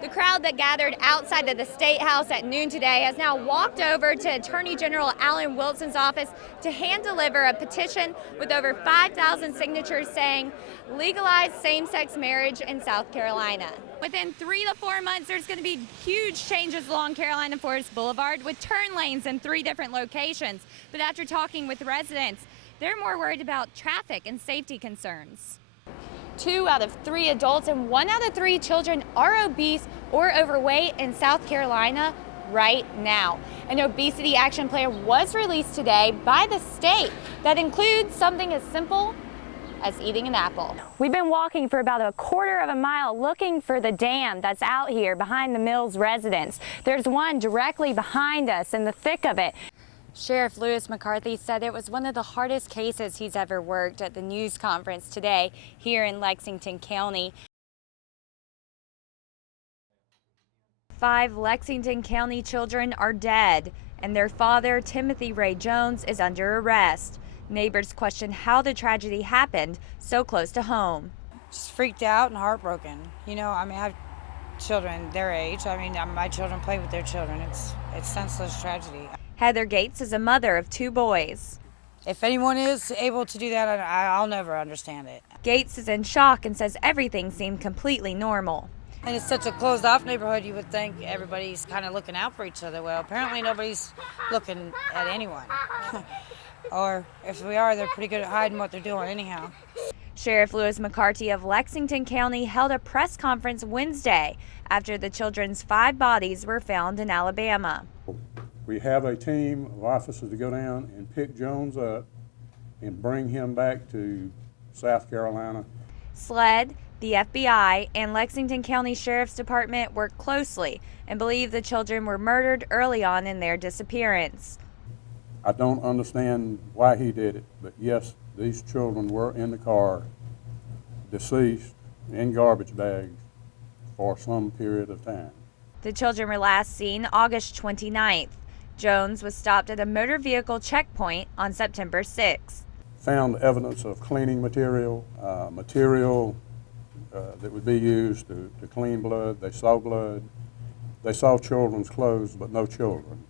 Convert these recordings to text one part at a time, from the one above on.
The crowd that gathered outside of the State House at noon today has now walked over to Attorney General Alan Wilson's office to hand deliver a petition with over 5,000 signatures saying legalize same-sex marriage in South Carolina. Within 3 to 4 months, there's going to be huge changes along Carolina Forest Boulevard with turn lanes in 3 different locations. But after talking with residents, they're more worried about traffic and safety concerns. 2 out of 3 adults and 1 out of 3 children are obese or overweight in South Carolina right now. An obesity action plan was released today by the state that includes something as simple as eating an apple. We've been walking for about a quarter of a mile looking for the dam that's out here behind the Mills residence. There's one directly behind us in the thick of it. Sheriff Lewis McCarthy said it was one of the hardest cases he's ever worked at the news conference today here in Lexington County. 5 Lexington County children are dead, and their father, Timothy Ray Jones, is under arrest. Neighbors question how the tragedy happened so close to home. Just freaked out and heartbroken. You know, I have children their age. My children play with their children. It's senseless tragedy. Heather Gates is a mother of 2 boys. If anyone is able to do that, I'll never understand it. Gates is in shock and says everything seemed completely normal. And it's such a closed-off neighborhood, you would think everybody's kind of looking out for each other. Well, apparently nobody's looking at anyone. Or if we are, they're pretty good at hiding what they're doing anyhow. Sheriff Lewis McCarthy of Lexington County held a press conference Wednesday after the children's 5 bodies were found in Alabama. We have a team of officers to go down and pick Jones up and bring him back to South Carolina. SLED, the FBI, and Lexington County Sheriff's Department worked closely and believe the children were murdered early on in their disappearance. I don't understand why he did it, but yes, these children were in the car, deceased, in garbage bags for some period of time. The children were last seen August 29th. Jones was stopped at a motor vehicle checkpoint on September 6th. Found evidence of cleaning material, that would be used to clean blood. They saw blood. They saw children's clothes, but no children.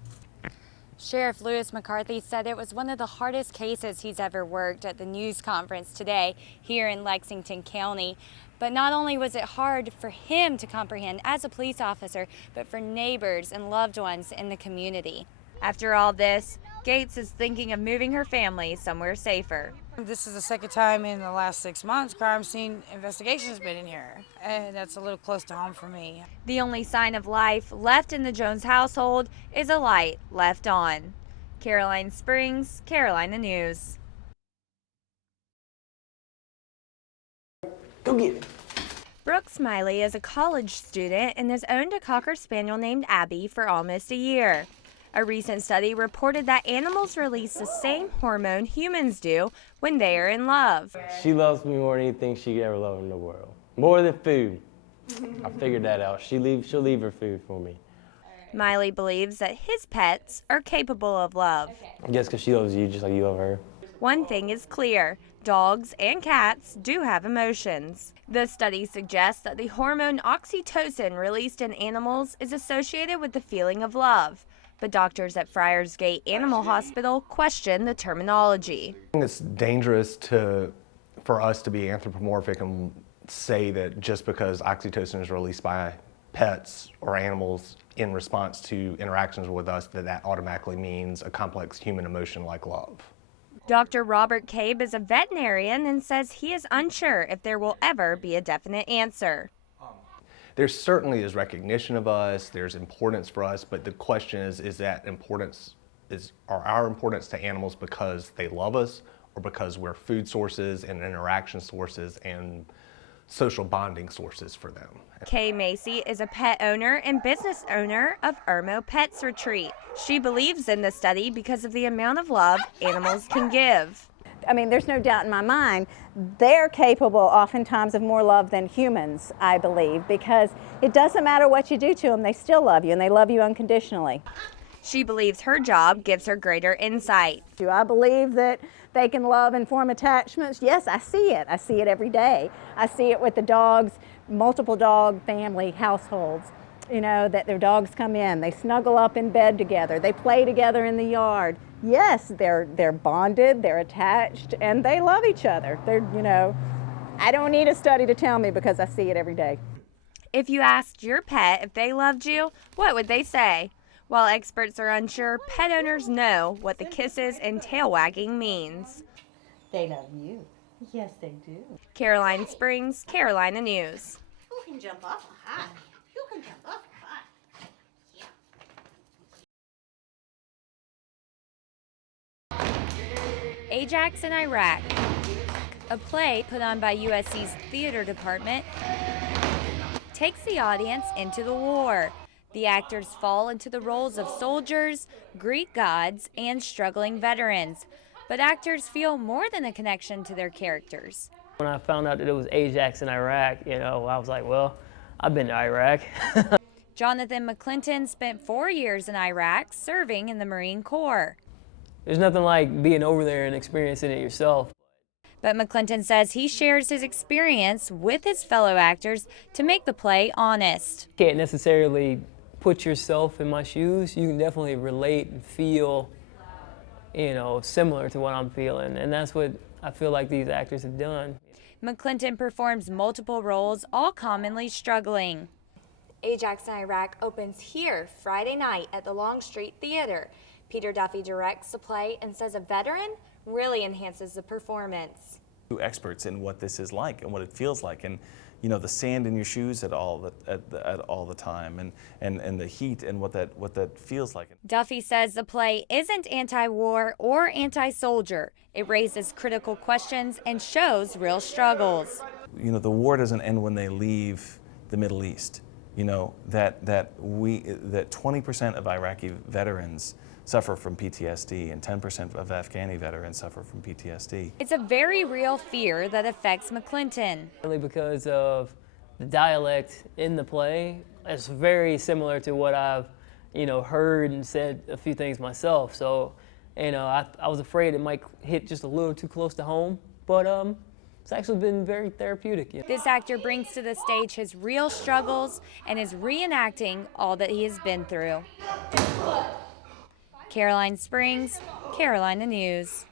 Sheriff Lewis McCarthy said it was one of the hardest cases he's ever worked at the news conference today here in Lexington County. But not only was it hard for him to comprehend as a police officer, but for neighbors and loved ones in the community. After all this, Gates is thinking of moving her family somewhere safer. This is the second time in the last 6 months crime scene investigation has been in here, and that's a little close to home for me. The only sign of life left in the Jones household is a light left on. Caroline Springs, Carolina News. Go get it. Brooke Smiley is a college student and has owned a Cocker Spaniel named Abby for almost a year. A recent study reported that animals release the same hormone humans do when they are in love. She loves me more than anything she could ever love in the world. More than food. I figured that out. She'll leave her food for me. Miley believes that his pets are capable of love. I guess because she loves you just like you love her. One thing is clear, dogs and cats do have emotions. The study suggests that the hormone oxytocin released in animals is associated with the feeling of love. But doctors at Friars Gate Animal Hospital question the terminology. It's dangerous for us to be anthropomorphic and say that just because oxytocin is released by pets or animals in response to interactions with us, that automatically means a complex human emotion like love. Dr. Robert Cabe is a veterinarian and says he is unsure if there will ever be a definite answer. There certainly is recognition of us, there's importance for us, but the question is our importance to animals because they love us or because we're food sources and interaction sources and social bonding sources for them. Kay Macy is a pet owner and business owner of Irmo Pets Retreat. She believes in the study because of the amount of love animals can give. There's no doubt in my mind they're capable oftentimes of more love than humans, I believe, because it doesn't matter what you do to them, they still love you, and they love you unconditionally. She believes her job gives her greater insight. Do I believe that they can love and form attachments? Yes, I see it. I see it every day. I see it with the dogs, multiple dog family households. you know, that their dogs come in, they snuggle up in bed together, they play together in the yard. Yes, they're bonded, they're attached, and they love each other. They're, you know, I don't need a study to tell me because I see it every day. If you asked your pet if they loved you, what would they say? While experts are unsure, pet owners know what the kisses and tail wagging means. They love you. Yes, they do. Caroline Springs, Carolina News. Who can jump off high? Who can jump off high? Ajax in Iraq. A play put on by USC's theater department takes the audience into the war. The actors fall into the roles of soldiers, Greek gods, and struggling veterans. But actors feel more than a connection to their characters. When I found out that it was Ajax in Iraq, you know, I was like, well, I've been to Iraq. Jonathan McClinton spent 4 years in Iraq serving in the Marine Corps. There's nothing like being over there and experiencing it yourself. But McClinton says he shares his experience with his fellow actors to make the play honest. Can't necessarily put yourself in my shoes. You can definitely relate and feel, you know, similar to what I'm feeling. And that's what I feel like these actors have done. McClinton performs multiple roles, all commonly struggling. Ajax in Iraq opens here Friday night at the Longstreet Theater. Peter Duffy directs the play and says a veteran really enhances the performance. Experts in what this is like and what it feels like, and you know, the sand in your shoes at all the time, and the heat and what that feels like. Duffy says the play isn't anti-war or anti-soldier. It raises critical questions and shows real struggles. You know, the war doesn't end when they leave the Middle East. You know, that 20% of Iraqi veterans suffer from PTSD, and 10% of Afghani veterans suffer from PTSD. It's a very real fear that affects McClinton. Really because of the dialect in the play. It's very similar to what I've, you know, heard and said a few things myself. So, you know, I was afraid it might hit just a little too close to home, but it's actually been very therapeutic. You know? This actor brings to the stage his real struggles and is reenacting all that he has been through. Caroline Springs, Carolina News.